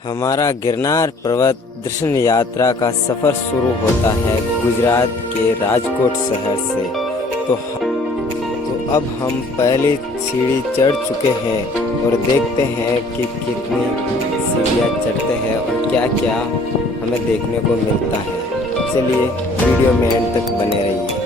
हमारा गिरनार पर्वत दर्शन यात्रा का सफ़र शुरू होता है गुजरात के राजकोट शहर से। तो अब हम पहली सीढ़ी चढ़ चुके हैं और देखते हैं कि कितनी सीढ़ियाँ चढ़ते हैं और क्या क्या हमें देखने को मिलता है। चलिए वीडियो में एंड तक बने रहिए।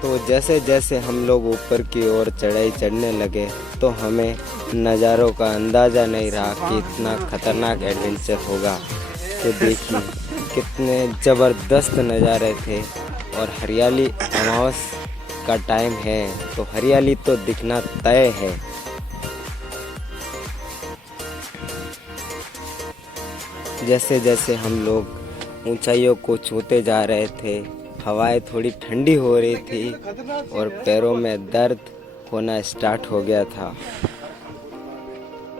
तो जैसे जैसे हम लोग ऊपर की ओर चढ़ाई चढ़ने लगे तो हमें नज़ारों का अंदाज़ा नहीं रहा कि इतना ख़तरनाक एडवेंचर होगा। तो देखिए कितने ज़बरदस्त नज़ारे थे और हरियाली अमावस का टाइम है तो हरियाली तो दिखना तय है। जैसे जैसे हम लोग ऊंचाइयों को छूते जा रहे थे हवाएं थोड़ी ठंडी हो रही थी और पैरों में दर्द होना स्टार्ट हो गया था।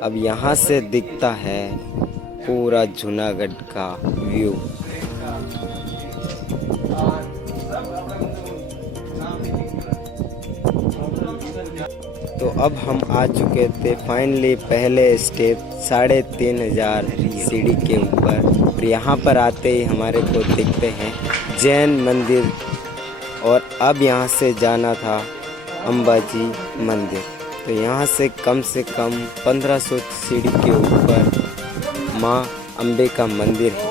अब यहाँ से दिखता है पूरा जूनागढ़ का व्यू। तो अब हम आ चुके थे फाइनली पहले स्टेप 3500 सीढ़ी के ऊपर और यहाँ पर आते ही हमारे को दिखते हैं जैन मंदिर और अब यहाँ से जाना था अंबाजी मंदिर। तो यहाँ से कम 1500 सीढ़ी के ऊपर माँ अम्बे का मंदिर है।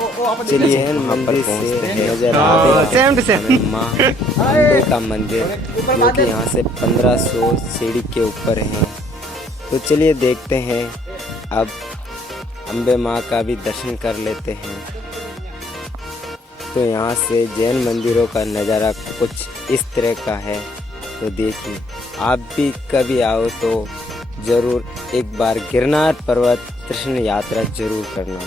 चलिए वहाँ पर पहुँचते हैं। नजर आ रहा है माँ अम्बे का मंदिर जो कि यहाँ से 1500 सीढ़ी के ऊपर है। तो चलिए देखते हैं, अब अम्बे माँ का भी दर्शन कर लेते हैं। तो यहाँ से जैन मंदिरों का नज़ारा कुछ इस तरह का है। तो देखिए आप भी कभी आओ तो ज़रूर एक बार गिरनार पर्वत दर्शन यात्रा जरूर करना।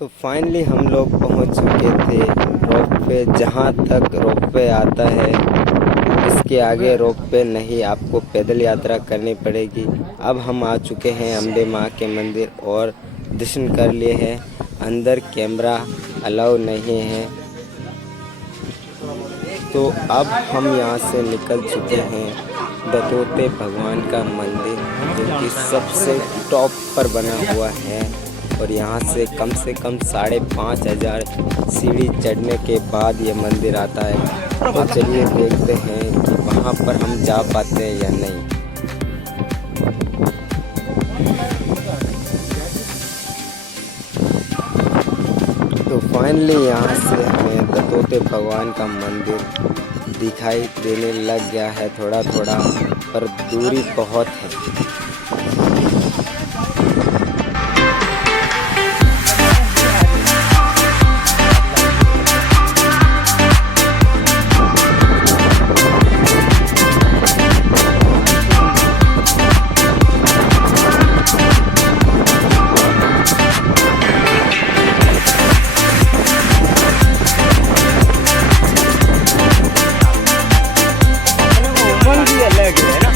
तो फाइनली हम लोग पहुंच चुके थे रोपवे, जहां तक रोपवे आता है इसके आगे रोपवे नहीं, आपको पैदल यात्रा करनी पड़ेगी। अब हम आ चुके हैं अम्बे माँ के मंदिर और दर्शन कर लिए हैं। अंदर कैमरा अलाउ नहीं है। तो अब हम यहाँ से निकल चुके हैं दत्तोते भगवान का मंदिर जो कि सबसे टॉप पर बना हुआ है और यहाँ से कम 5500 सीढ़ी चढ़ने के बाद ये मंदिर आता है। तो चलिए देखते हैं कि वहाँ पर हम जा पाते हैं या नहीं। तो फाइनली यहाँ से हमें दत्तोते भगवान का मंदिर दिखाई देने लग गया है थोड़ा थोड़ा, पर दूरी बहुत है। अलग है ना।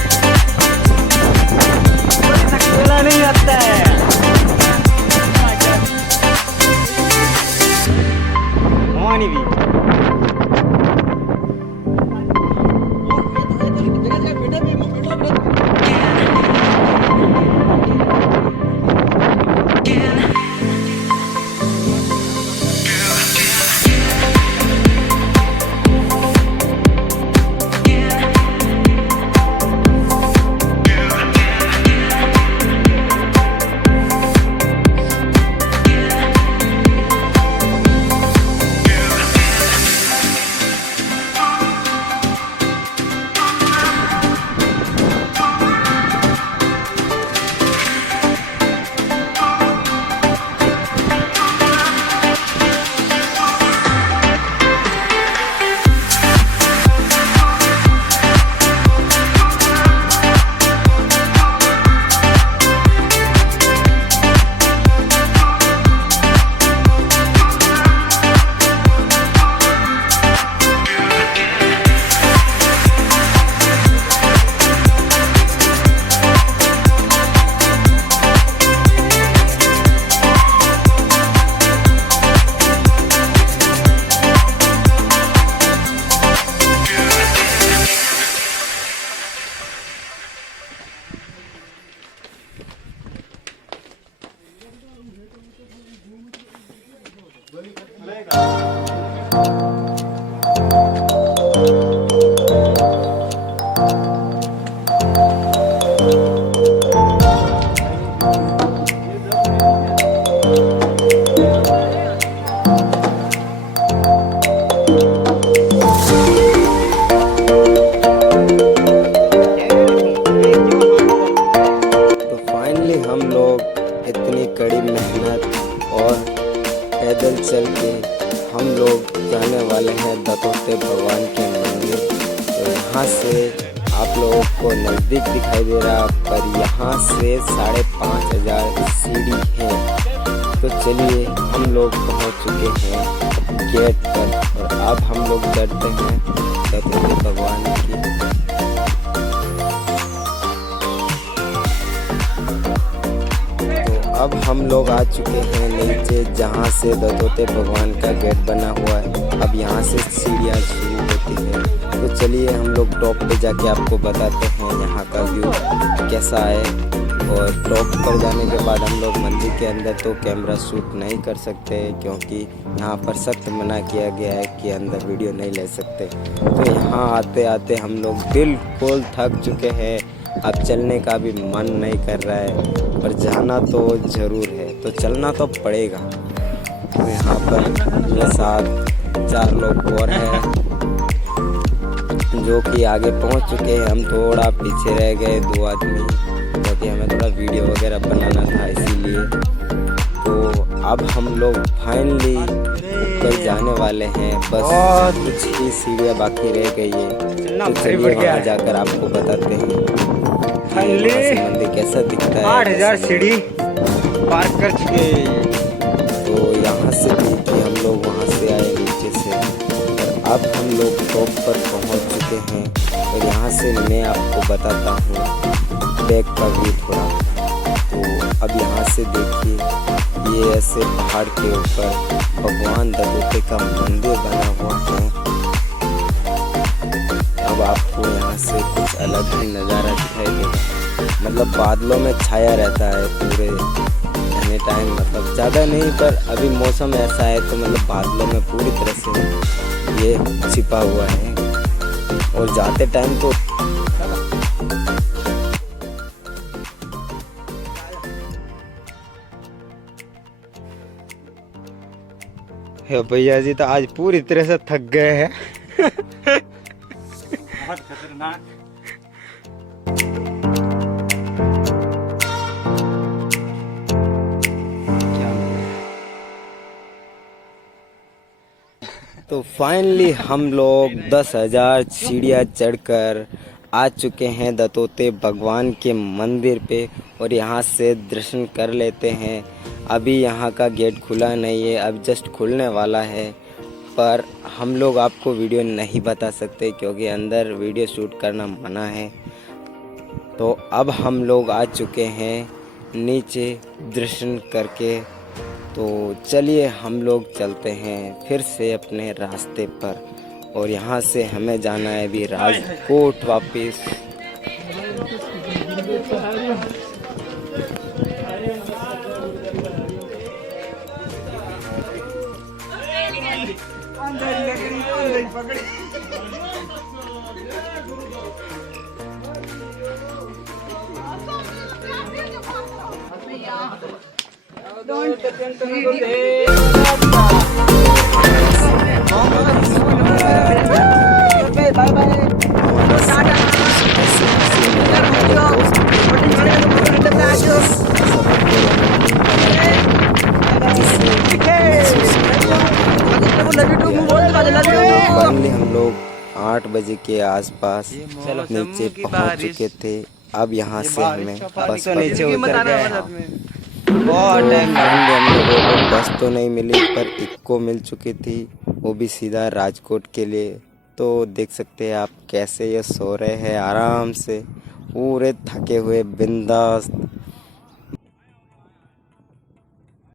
यहाँ से आप लोगों को नज़दीक दिखाई दे रहा, पर यहाँ से 5,500 सीढ़ी है। तो चलिए हम लोग पहुँच चुके हैं गेट पर और अब हम लोग चढ़ते हैं दत्तों भगवान की। तो अब हम लोग आ चुके हैं नीचे, जहाँ से दत्तों भगवान का गेट बना हुआ है। अब यहाँ से सीढ़ियाँ शुरू होती है। तो चलिए हम लोग टॉप पे जाके आपको बताते हैं यहाँ का व्यू कैसा है। और टॉप पर जाने के बाद हम लोग मंदिर के अंदर तो कैमरा शूट नहीं कर सकते, क्योंकि यहाँ पर सख्त मना किया गया है कि अंदर वीडियो नहीं ले सकते। तो यहाँ आते आते हम लोग बिल्कुल थक चुके हैं। अब चलने का भी मन नहीं कर रहा है, पर जाना तो ज़रूर है, तो चलना तो पड़ेगा। तो यहाँ पर मेरे साथ 4 लोग और हैं जो कि आगे पहुँच चुके हैं। हम थोड़ा पीछे रह गए 2 आदमी, क्योंकि हमें थोड़ा वीडियो वगैरह बनाना था इसीलिए। तो अब हम लोग फाइनली ऊपर जाने वाले हैं, बस कुछ ही सीढ़ियाँ बाकी रह गई है। तो चलिए वहाँ जाकर आपको बताते हैं फाइनली मंदिर कैसा दिखता है। 8,000 सीढ़ी पार कर चुके। तो यहाँ से देखिए हम लोग वहाँ से आए नीचे से, और अब हम लोग टॉप पर पहुँच चुके हैं। और यहाँ से मैं आपको बताता हूँ बैक का व्यू थोड़ा। तो अब यहाँ से देखिए, ये ऐसे पहाड़ के ऊपर भगवान दत्तों का मंदिर बना हुआ है। अब आपको यहाँ से कुछ अलग ही नज़ारा दिखाई देगा। मतलब बादलों में छाया रहता है पूरे एनी टाइम, मतलब ज़्यादा नहीं, पर अभी मौसम ऐसा है तो मतलब बादलों में पूरी तरह से ये छिपा हुआ है। और जाते टाइम तो भैया जी तो आज पूरी तरह से थक गए हैं। बहुत खतरनाक। तो फाइनली हम लोग 10,000 सीढ़ियाँ चढ़कर आ चुके हैं दत्तों भगवान के मंदिर पे। और यहाँ से दर्शन कर लेते हैं। अभी यहाँ का गेट खुला नहीं है, अब जस्ट खुलने वाला है, पर हम लोग आपको वीडियो नहीं बता सकते क्योंकि अंदर वीडियो शूट करना मना है। तो अब हम लोग आ चुके हैं नीचे दर्शन करके। तो चलिए हम लोग चलते हैं फिर से अपने रास्ते पर, और यहाँ से हमें जाना है अभी राजकोट वापस। फाइनली हम लोग 8 बजे के आसपास नीचे पहुंच चुके थे। अब यहाँ से हमें बस नीचे उतर गए। बहुत टाइम हम लोगों को बस तो नहीं मिली, पर इक्को मिल चुकी थी, वो भी सीधा राजकोट के लिए। तो देख सकते हैं आप कैसे ये सो रहे हैं आराम से, पूरे थके हुए बिंदास।